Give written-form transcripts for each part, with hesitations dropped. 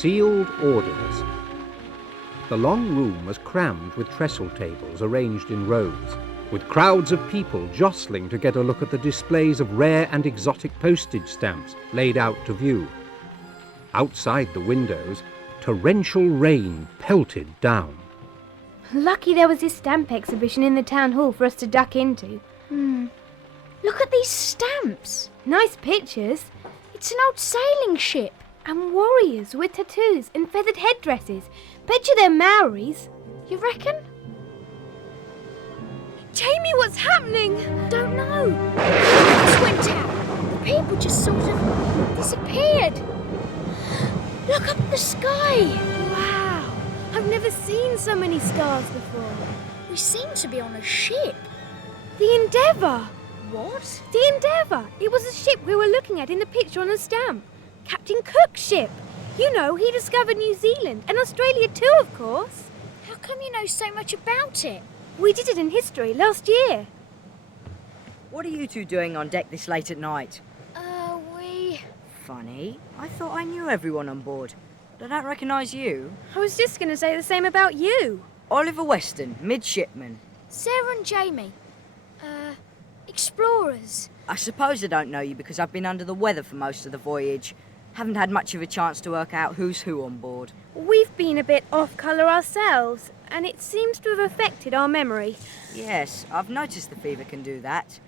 Sealed orders. The long room was crammed with trestle tables arranged in rows, with crowds of people jostling to get a look at the displays of rare and exotic postage stamps laid out to view. Outside the windows, torrential rain pelted down. Lucky there was this stamp exhibition in the town hall for us to duck into. Look at these stamps. Nice pictures. It's an old sailing ship. And warriors with tattoos and feathered headdresses. Bet you they're Maoris. You reckon? Jamie, what's happening? Don't know. The lights went out. The people just sort of disappeared. Look up at the sky. Wow. I've never seen so many stars before. We seem to be on a ship. The Endeavour. What? The Endeavour. It was a ship we were looking at in the picture on the stamp. Captain Cook's ship. You know, he discovered New Zealand and Australia too, of course. How come you know so much about it? We did it in history last year. What are you two doing on deck this late at night? we... Funny. I thought I knew everyone on board. Did I not recognise you? I was just going to say the same about you. Oliver Weston, midshipman. Sarah and Jamie. Explorers. I suppose I don't know you because I've been under the weather for most of the voyage. Haven't had much of a chance to work out who's who on board. We've been a bit off colour ourselves, and it seems to have affected our memory. Yes, I've noticed the fever can do that.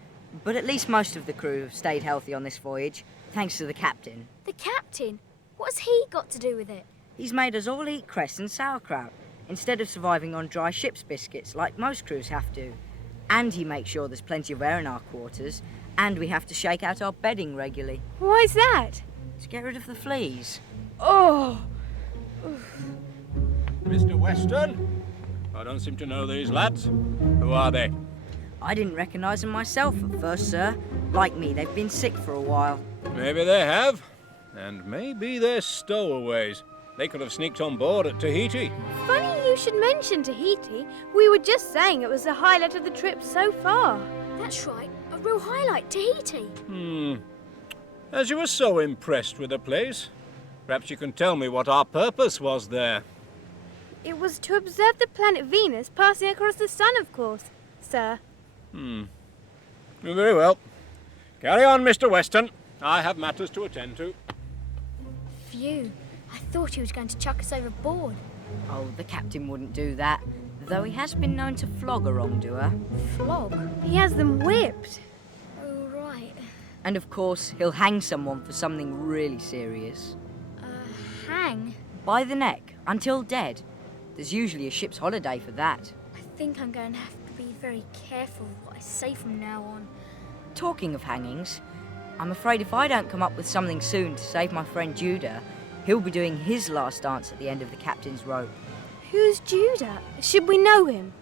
But at least most of the crew have stayed healthy on this voyage, thanks to the captain. The captain? What has he got to do with it? He's made us all eat cress and sauerkraut, instead of surviving on dry ship's biscuits like most crews have to. And he makes sure there's plenty of air in our quarters, and we have to shake out our bedding regularly. Why's that? To get rid of the fleas. Oh! Mr. Weston? I don't seem to know these lads. Who are they? I didn't recognise them myself at first, sir. Like me, they've been sick for a while. Maybe they have. And maybe they're stowaways. They could have sneaked on board at Tahiti. Funny you should mention Tahiti. We were just saying it was the highlight of the trip so far. That's right. A real highlight, Tahiti. As you were so impressed with the place, perhaps you can tell me what our purpose was there. It was to observe the planet Venus passing across the sun, of course, sir. Very well. Carry on, Mr. Weston. I have matters to attend to. Phew. I thought he was going to chuck us overboard. Oh, the captain wouldn't do that, though he has been known to flog a wrongdoer. Flog? He has them whipped. Oh, right. And of course, he'll hang someone for something really serious. Hang? By the neck, until dead. There's usually a ship's holiday for that. I think I'm going to have to be very careful what I say from now on. Talking of hangings, I'm afraid if I don't come up with something soon to save my friend Judah, he'll be doing his last dance at the end of the captain's rope. Who's Judah? Should we know him?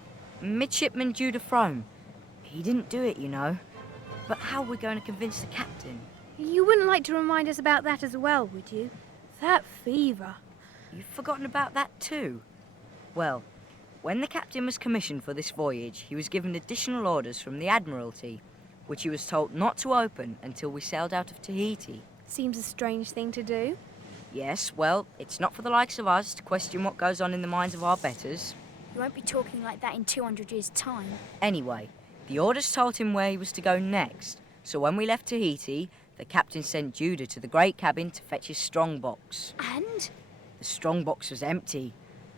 Midshipman Judah Frome. He didn't do it, you know. But how are we going to convince the captain? You wouldn't like to remind us about that as well, would you? That fever. You've forgotten about that too? Well, when the captain was commissioned for this voyage, he was given additional orders from the Admiralty, which he was told not to open until we sailed out of Tahiti. Seems a strange thing to do. Yes, well, it's not for the likes of us to question what goes on in the minds of our betters. You won't be talking like that in 200 years' time. Anyway, the orders told him where he was to go next, so when we left Tahiti, the captain sent Judah to the great cabin to fetch his strongbox. And? The strongbox was empty.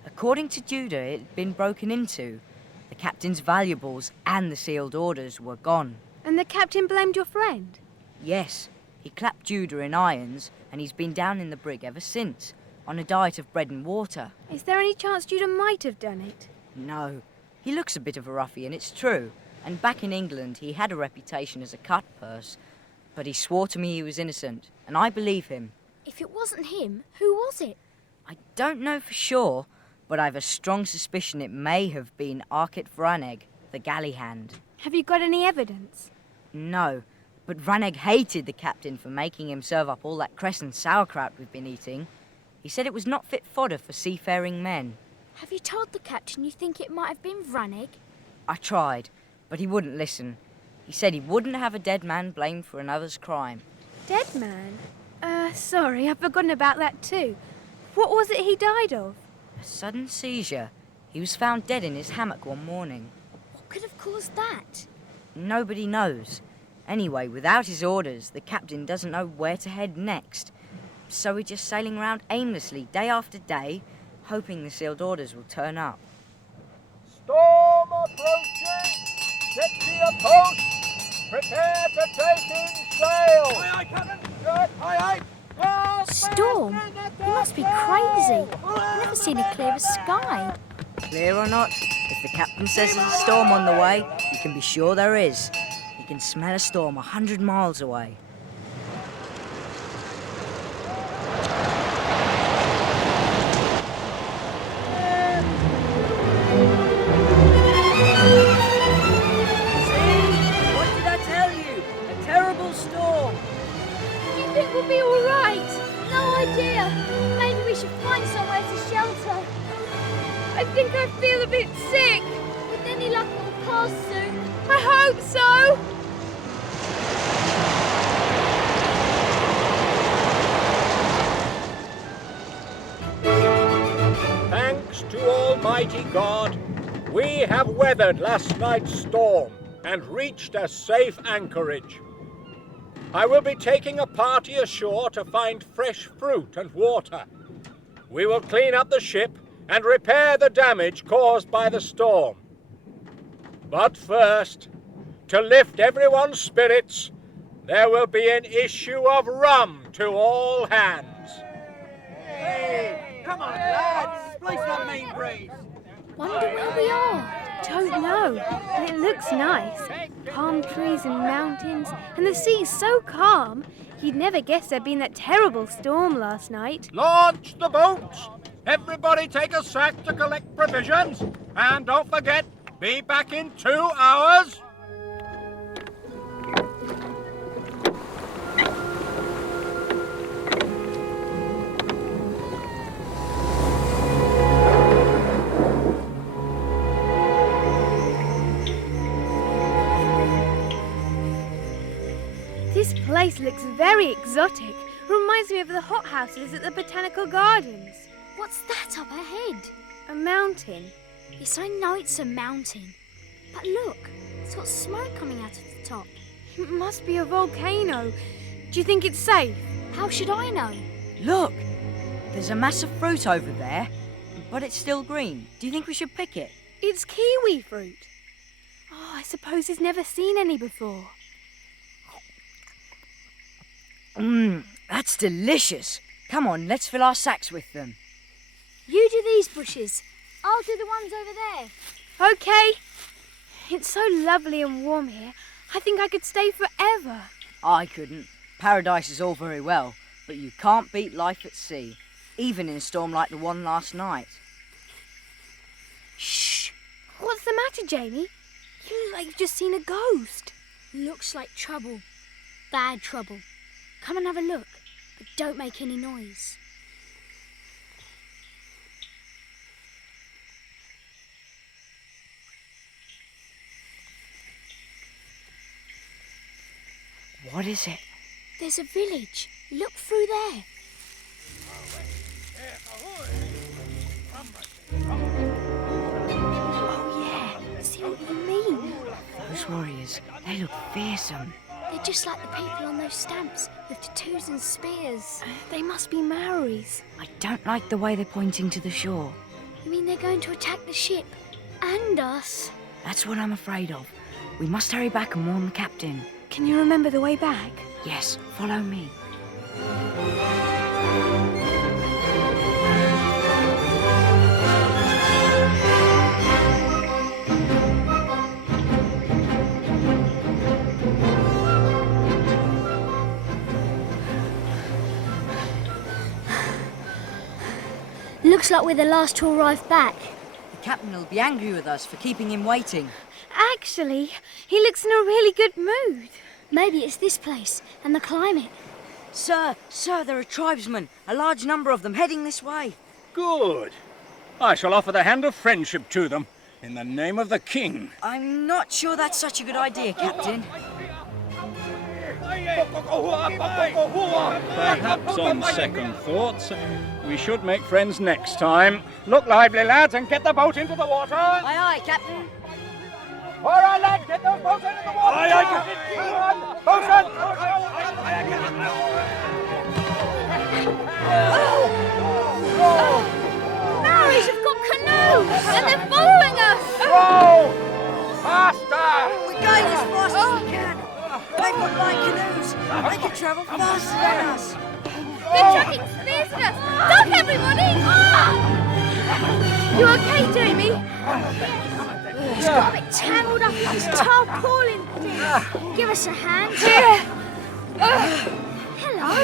According to Judah, it had been broken into. The captain's valuables and the sealed orders were gone. And the captain blamed your friend? Yes, he clapped Judah in irons, and he's been down in the brig ever since, on a diet of bread and water. Is there any chance Judah might have done it? No, he looks a bit of a ruffian, it's true, and back in England he had a reputation as a cut-purse, but he swore to me he was innocent, and I believe him. If it wasn't him, who was it? I don't know for sure, but I've a strong suspicion it may have been Arkit Vraneg, the galley hand. Have you got any evidence? No, but Vraneg hated the captain for making him serve up all that cress and sauerkraut we've been eating. He said it was not fit fodder for seafaring men. Have you told the captain you think it might have been Vraneg? I tried, but he wouldn't listen. He said he wouldn't have a dead man blamed for another's crime. Dead man? Sorry, I've forgotten about that too. What was it he died of? A sudden seizure. He was found dead in his hammock one morning. What could have caused that? Nobody knows. Anyway, without his orders, the captain doesn't know where to head next. So we're just sailing around aimlessly, day after day, hoping the sealed orders will turn up. Storm approaching! Get to your post! Prepare to take in sail! Aye, aye, Captain! Good, aye, aye! Storm? You must be crazy. I've never seen a clearer sky. Clear or not, if the captain says there's a storm on the way, you can be sure there is. He can smell a storm 100 miles away. See? What did I tell you? A terrible storm. Do you think we'll be all right? No idea. Maybe we should find somewhere to shelter. I think I feel a bit sick. With any luck, it'll pass soon. I hope so. Thanks to Almighty God, we have weathered last night's storm and reached a safe anchorage. I will be taking a party ashore to find fresh fruit and water. We will clean up the ship and repair the damage caused by the storm. But first, to lift everyone's spirits, there will be an issue of rum to all hands. Hey, come on, lads, place that main brace. Wonder where we are. Don't know, but it looks nice. Palm trees and mountains, and the sea's so calm. You'd never guess there'd been that terrible storm last night. Launch the boats! Everybody take a sack to collect provisions. And don't forget, be back in 2 hours. This place looks very exotic. Reminds me of the hothouses at the Botanical Gardens. What's that up ahead? A mountain. Yes, I know it's a mountain. But look, it's got smoke coming out of the top. It must be a volcano. Do you think it's safe? How should I know? Look! There's a mass of fruit over there, but it's still green. Do you think we should pick it? It's kiwi fruit. Oh, I suppose he's never seen any before. That's delicious. Come on, let's fill our sacks with them. You do these bushes. I'll do the ones over there. Okay. It's so lovely and warm here. I think I could stay forever. I couldn't. Paradise is all very well, but you can't beat life at sea, even in a storm like the one last night. Shh. What's the matter, Jamie? You look like you've just seen a ghost. Looks like trouble. Bad trouble. Come and have a look, but don't make any noise. What is it? There's a village. Look through there. Oh, yeah. I see what you mean. Those warriors, they look fearsome. They're just like the people on those stamps with tattoos and spears. They must be Maoris. I don't like the way they're pointing to the shore. You mean they're going to attack the ship? And us? That's what I'm afraid of. We must hurry back and warn the captain. Can you remember the way back? Yes, follow me. Looks like we're the last to arrive back. The captain will be angry with us for keeping him waiting. Actually, he looks in a really good mood. Maybe it's this place and the climate. Sir, there are tribesmen, a large number of them heading this way. Good. I shall offer the hand of friendship to them in the name of the king. I'm not sure that's such a good idea, Captain. Perhaps on second thoughts, we should make friends next time. Look lively, lads, and get the boat into the water. Aye, aye, Captain. All right, lads, get those boats into the water. Aye, aye, Captain. Bosun! Maoris have got canoes and they're following us. Row! Faster! We're going as fast as we can. They've got light canoes. They can travel faster than us. They're chucking spears at us! Stop, everybody! You okay, Jamie? He's got a bit tangled up in this tarpaulin thing. Give us a hand. Here! Hello.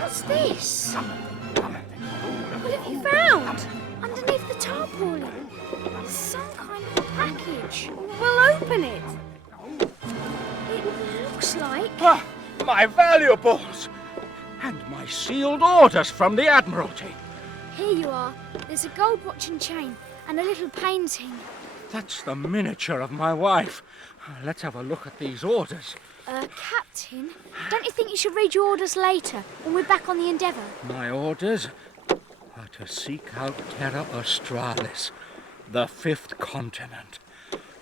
What's this? What have you found? Underneath the tarpaulin. Some kind of package. We'll open it. It looks like... My valuables! And my sealed orders from the Admiralty. Here you are. There's a gold watch and chain and a little painting. That's the miniature of my wife. Let's have a look at these orders. Captain, don't you think you should read your orders later when we're back on the Endeavour? My orders are to seek out Terra Australis, the fifth continent.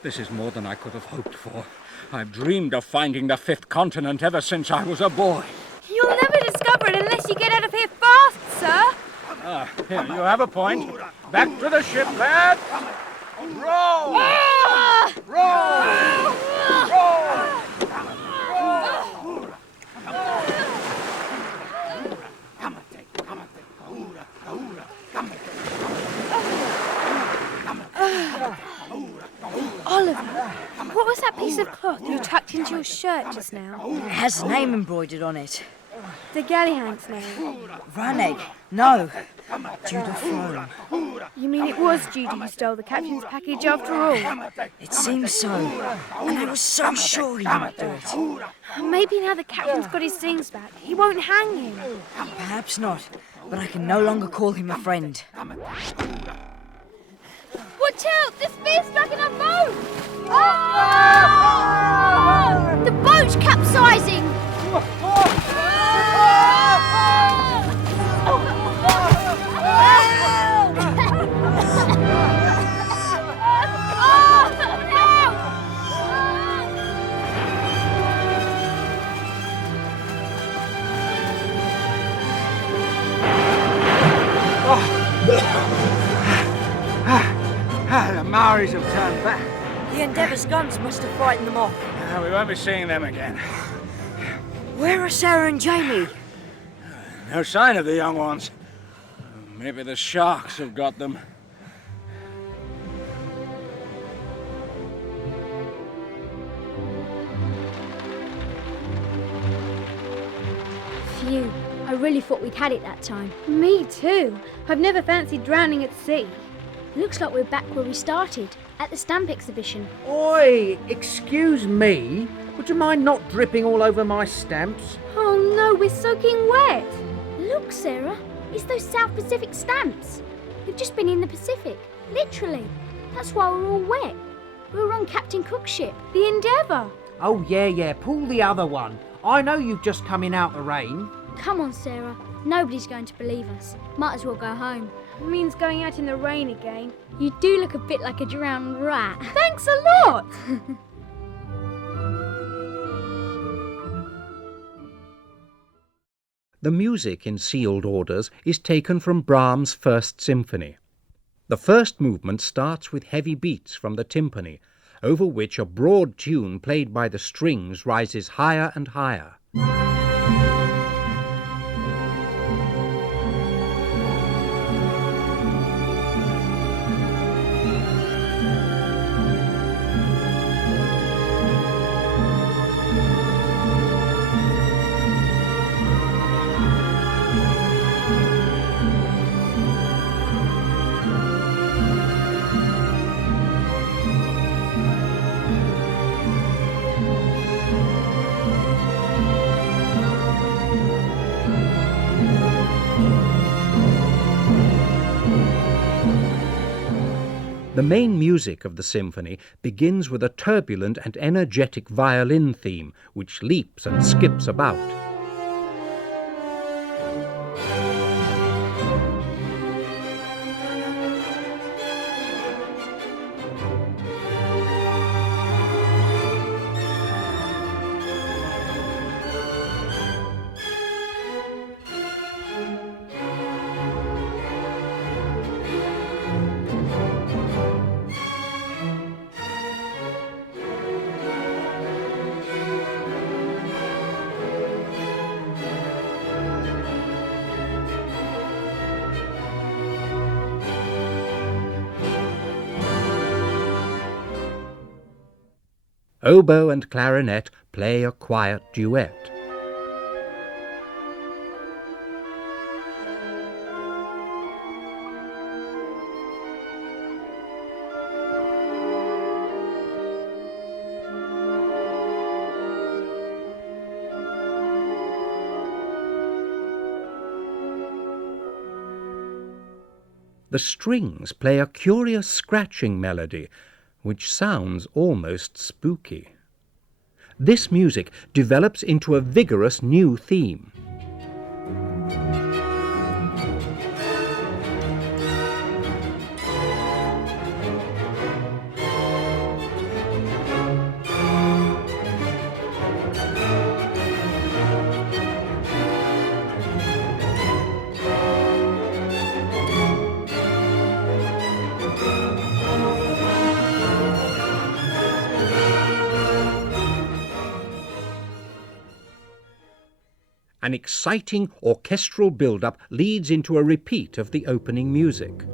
This is more than I could have hoped for. I've dreamed of finding the fifth continent ever since I was a boy. You'll never discover it unless you get out of here fast, sir. Here, you have a point. Back to the ship, lad. Row! Row! Row! Oliver, what was that piece of cloth you tucked into your shirt just now? It has a name embroidered on it. The Gallyhank's name. Raneg. No. Judah Frome. You mean it was Judy who stole the captain's package after all? It seems so. And I was so sure he might do it. Maybe now the captain's got his things back, he won't hang him. Perhaps not. But I can no longer call him a friend. Watch out! The spear's stuck in our boat! The boat's capsizing! The Maoris have turned back. The Endeavour's guns must have frightened them off. We won't be seeing them again. Where are Sarah and Jamie? No sign of the young ones. Maybe the sharks have got them. Phew, I really thought we'd had it that time. Me too. I've never fancied drowning at sea. Looks like we're back where we started, at the stamp exhibition. Oi, excuse me. Would you mind not dripping all over my stamps? Oh no, we're soaking wet. Look, Sarah, it's those South Pacific stamps. We've just been in the Pacific, literally. That's why we're all wet. We were on Captain Cook's ship. The Endeavour. Oh, yeah, pull the other one. I know you've just come in out the rain. Come on, Sarah. Nobody's going to believe us. Might as well go home. Means going out in the rain again. You do look a bit like a drowned rat. Thanks a lot! The music in Sealed Orders is taken from Brahms' First Symphony. The first movement starts with heavy beats from the timpani, over which a broad tune played by the strings rises higher and higher. The main music of the symphony begins with a turbulent and energetic violin theme which leaps and skips about. Oboe and clarinet play a quiet duet. The strings play a curious scratching melody, which sounds almost spooky. This music develops into a vigorous new theme. An exciting orchestral build-up leads into a repeat of the opening music.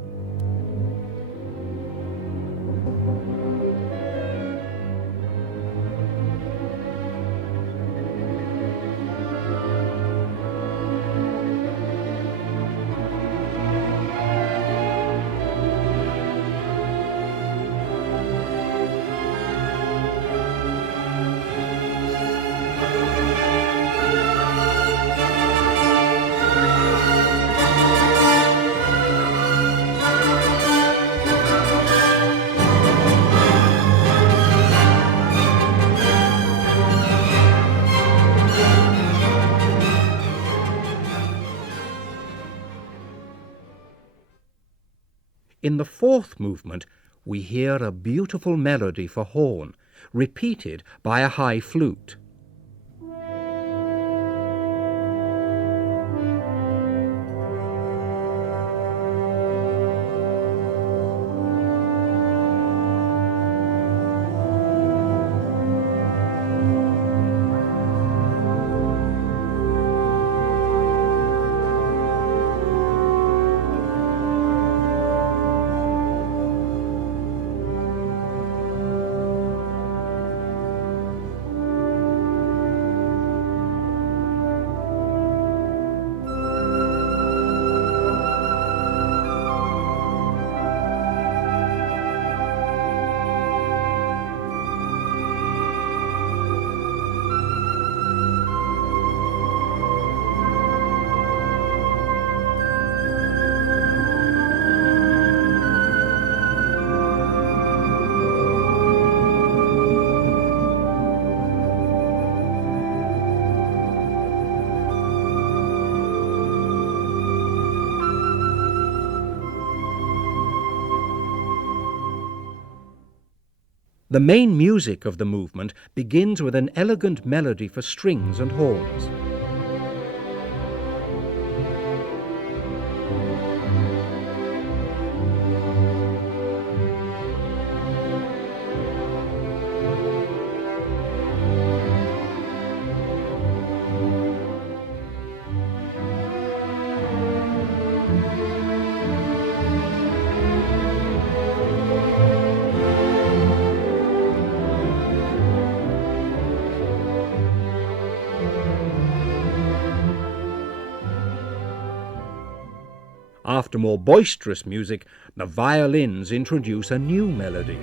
In the fourth movement, we hear a beautiful melody for horn, repeated by a high flute. The main music of the movement begins with an elegant melody for strings and horns. After more boisterous music, the violins introduce a new melody.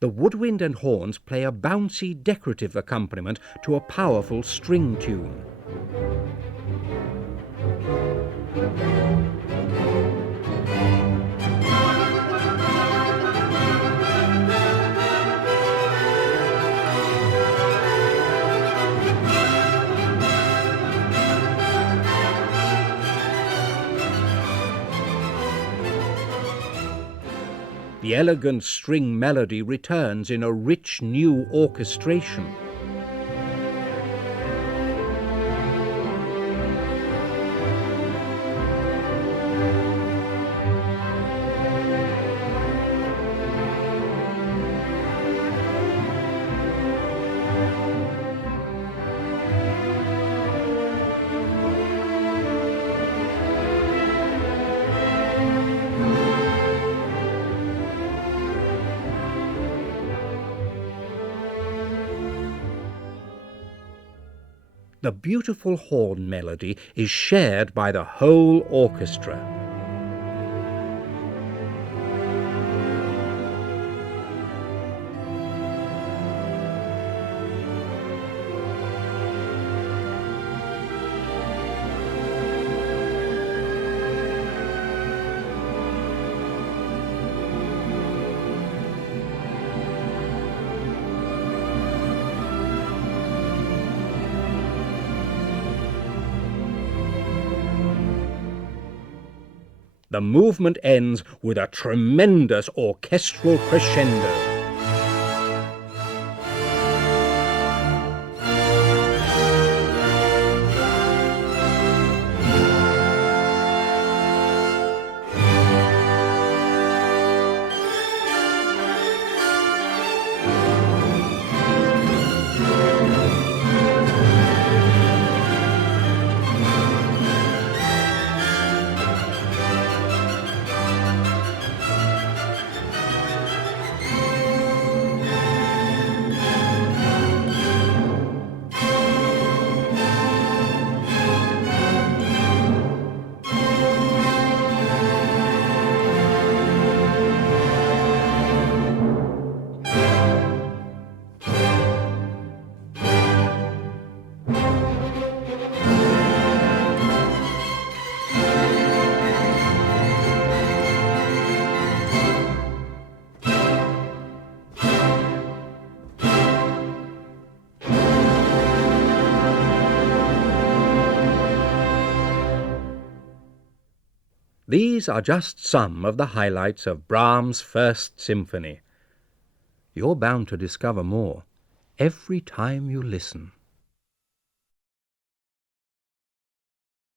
The woodwind and horns play a bouncy decorative accompaniment to a powerful string tune. The elegant string melody returns in a rich new orchestration. The beautiful horn melody is shared by the whole orchestra. The movement ends with a tremendous orchestral crescendo. These are just some of the highlights of Brahms' First Symphony. You're bound to discover more every time you listen.